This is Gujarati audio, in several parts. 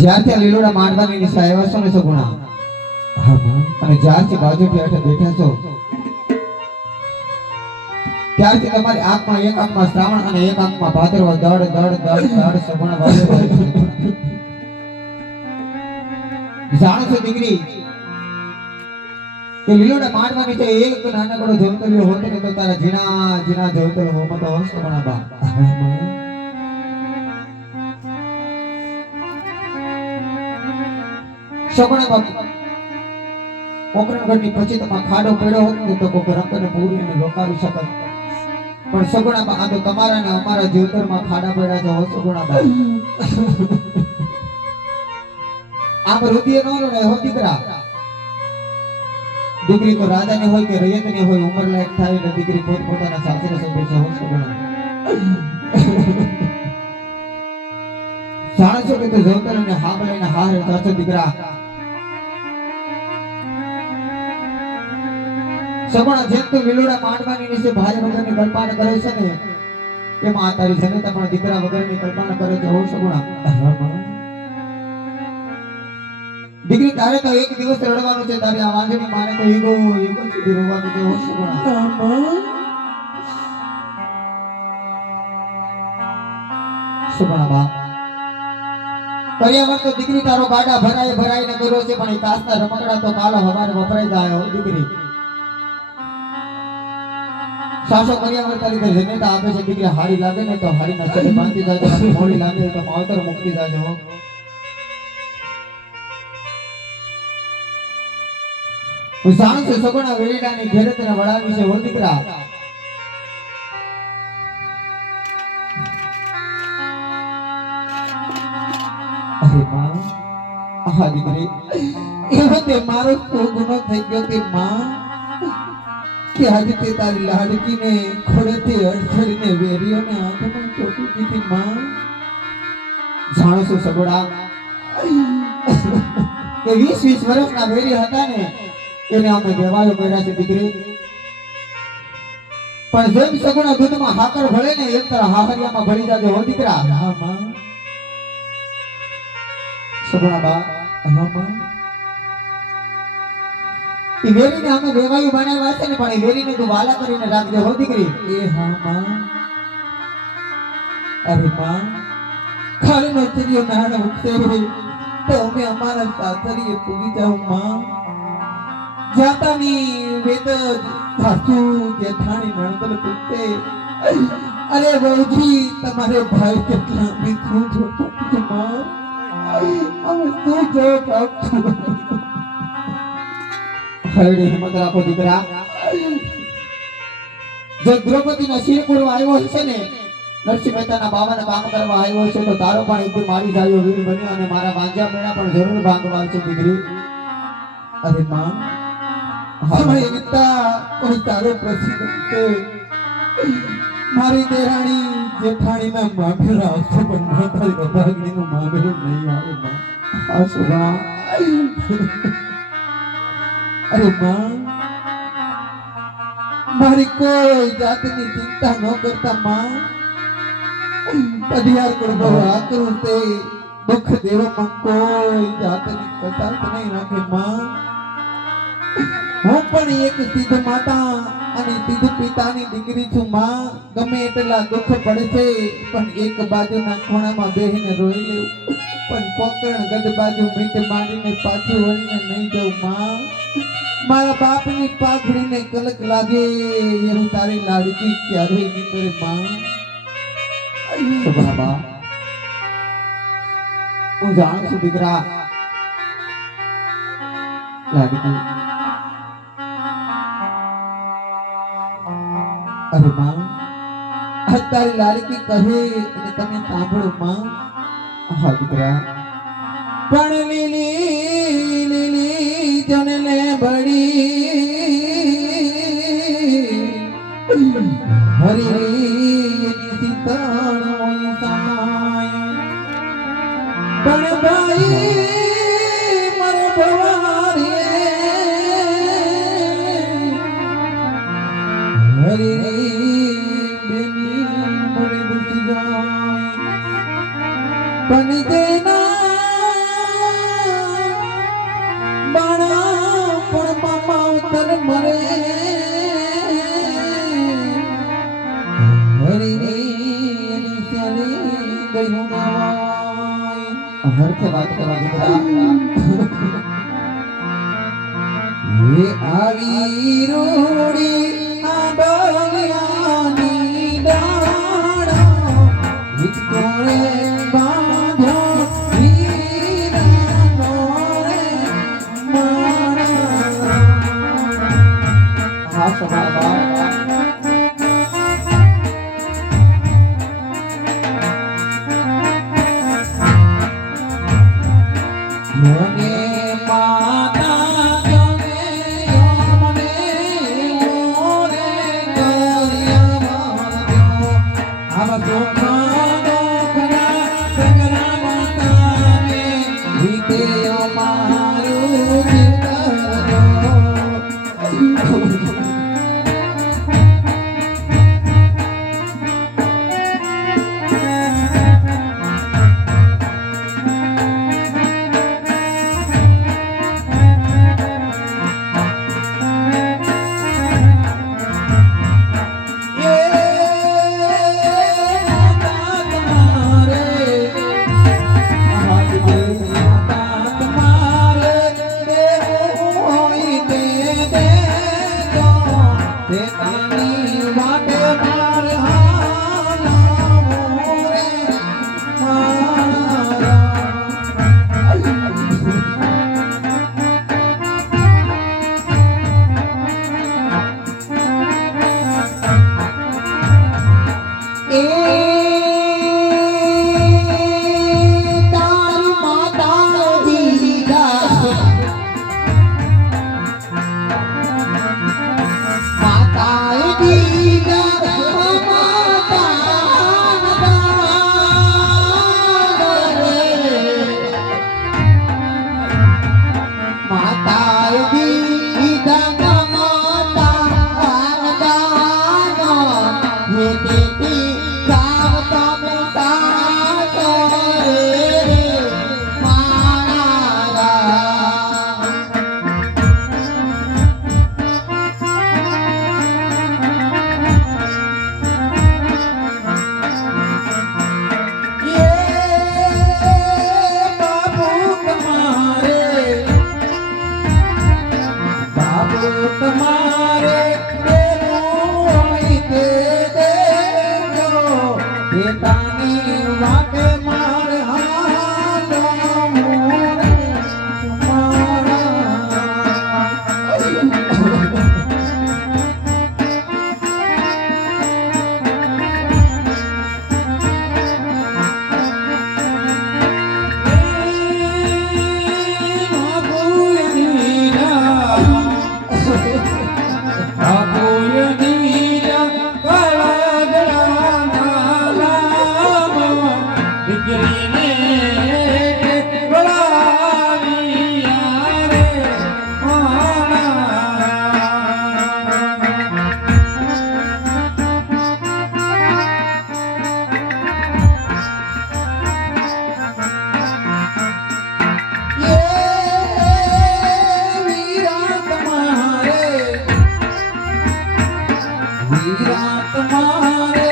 જ્યારથી આ લીલોડા માંડવાની નિશા આવ્યા છો ને સગુણા, અને જ્યારથી બાજુથી હેઠે બેઠા છો ત્યારથી તમારી આંખમાં એક આંખમાં શ્રાવણ અને એક આંખમાં ભાદરવો દડ દડ દડ દડ સગુણા વાગે જાણો છો દીકરી કે લીલોડા માંડવાની છે એક નાનકડો જોતલિયો હોત ને તો તારા ઝીણા ઝીણા જોતલ હોમતો હંસ સગુણા બા સગુણા બા પોકરણગઢની પછી તમાર ખાડો પડ્યો હોત ને તો કોક રંગને પૂરીને રોકાવી શકત, પણ સગુણા બા આ તો તમારા ને અમારા જીવતરમાં ખાડા પડ્યા છે હો સગુણા બા. આમ રુધિર નો રડે હો દીકરા. દીકરી તો રાજાની હોય કે રૈયતની હોય, ઉંમર લાયક થાય એટલે દીકરી પોતાના સાસરે સંભળે છે હો સગુણા. જાણો છો કે તો જોતર અને હાબ લઈને હારે સાચો દીકરા. સગુણા જેમ તો લીલોડા માંડવાની નીચે ભાઈ વગરની કલ્પના કરે છે ને એમાં આ તારી જનતા પણ દીકરા વગરની કલ્પના કરે છે હો સગુણા. દીકરી તારે તો એક દિવસ રડવાનું છે, તારી આ વાંજણી માને તો ઈગો ઈગો સુધી રોવાનું છે હો સગુણા. સગુણા બા કર્યા તો દીકરી તારો ગાડા ભરાય ભરાઈને કર્યો છે, પણ એ કાચના રમકડા તો કાલો હવારે વપરાઈ જાય હો દીકરી. સાસો કર્યા તારી ઘરે જનેતા આપે છે દીકરી. હાડી લાગે ને તો હાડી ના ચડે બાંધી જાજો, મોડી લાગે તો માવતર મૂકી જાજો. હું જાણું છું સગુણા વેલીડાની ઘેરે તને વળાવી છે હો દીકરા. અરે માં હા દીકરી એવો તે મારો ગુનો થઈ ગયો તે માં કે આજે તે તારી લાડકીને ખોડેથી અડફરીને વેરીઓને આંખમાં ચોકી દીધી માં. જાણો છો સગુણા કે 20 વર્ષના વેરી હતા ને એને અમે દેવાયો કર્યા છે દીકરી. પણ જેમ સગુણા દૂધમાં હાકર ભળે ને એમ તારા હાહરિયામાં ભળી જાજો હો દીકરા. હા માં સગુણા બા હા માં ઈ વેરીને અમે વેવાયું બનાવ્યા છે ને, પણ ઈ વેરીને તું વાલા કરીને રાખજે હો દીકરી. એ હા માં. અરે માં ખાલી નોતરીઓ નાણ ઉઠશે તો અમે અમારા સાસરીએ પૂરી જાઉં માં. જાતાની વેદ સાસુ જેઠાણી નણંદલ પૂછતે અરે બહુજી તમારે ભાઈ કેટલા મીઠું જોતું છે માં. અમે શું જવાબ આપશું? હરડે હિંમત રાખો દીકરા. જો દ્રૌપદીના શિર પૂરવા આવ્યો છે ને, નરસિંહ મહેતાના બાવાના કામ કરવા આવ્યો છે તો તારો પણ એક મારી જાયો વીર બન્યો અને મારા વાંજા મેળા પણ જરૂર ભાંગવા છે દીકરી. અરે માં સમય વિતા કોઈ તારો પ્રસિદ્ધ છે. મારી દેરાણી જેઠાણીના મામેરા આવશે પણ માતારી બભાગણીનું મામેરું નહીં આવે માં. આ સુગા અરે માં મારી કોઈ જાતની ચિંતા ન કરતા માં. પઢિયાર કરવો આકરું તે દુઃખ દેવામાં કોઈ જાતની કચાશ નહીં રાખે માં. હું પણ એક સિદ્ધ માતા અને સિદ્ધ પિતાની દીકરી છું માં. ગમે એટલા દુઃખ પડશે પણ એક બાજુના ખૂણામાં બેહીને રોઈ લેવું, પણ પોકરણ ગદ બાજુ મીટ માંડીને પાછું વળીને નહીં જવું માં. મારા બાપની પાઘડીને કલક લાગે એવું તારી લાડકી ક્યારેય નહીં કરે માં. સગુણા બા હું જાણું છું દીકરા. લાડકી અરે માં તારી લાડકી કહે અને તમે સાંભળો માં. હા દીકરા. પણ લીલી લીલી જનલે બળી હરી સીતાણ હોય સાય પણ ભાઈ મર ભવારી હરી બેની મરે દુસી જાય પણ દેના ગયું નવાય હરખે વાત કરવા દીકરા એ આવી રોડી આ બલિયાની ડાળો વિચકોળે બાંધ્યો વીરાનો રે માળા હા સભા મને માતા જને મને ઓરે કર્યા માર્યો આવા સોખા દોખડા સગરા માતાને વિદેયો મારું જીવજો તમારે તાની વાકે માર હાલો મોરે वीरा तुम्हारे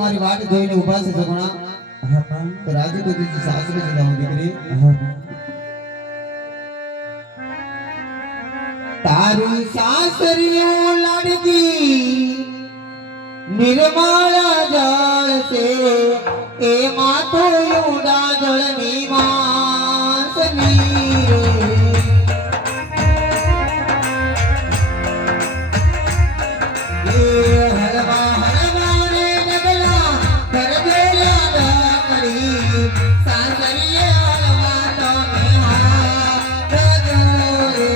તમારી વાટ જોઈને ઊભા છે સગુણા. હા બા. તો રાજી બુદ્ધિથી સાસરે જ જાઉં દીકરી. હા બા. તારું સાસરિયું લાડકી નિર્મળ જળ છે એમાં તો ઊંડા જળની માસની રે. એ હળવા હળવા રે ડગલા કરજેલા ડાકરી સાસરીએ હળવા તમે હાથ જોડે.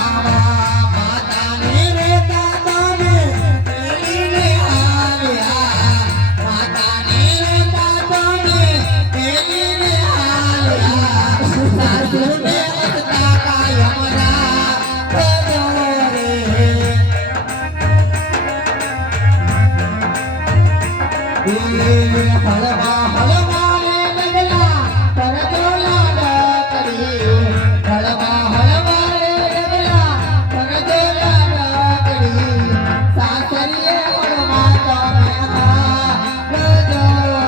આવા માતાને રે તાતાને એલીને હાલ્યા. માતાને રે તાતાને એલીને હાલ્યા. સાસુને હસતા કાયમ રાખજો રે. હળવા હળવા રે ડગલા કરજો લાડકડી. હળવા હળવા રે ડગલા કરજો લાડકડી. સાસરીએ હળવા તમે હાથ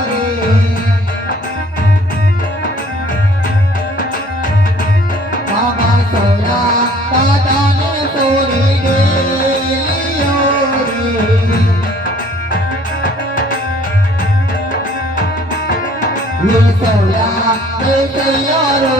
રે. મામા સોયા દાદાને સોરી ગેલિયો રે. ये सोया ये तैयारो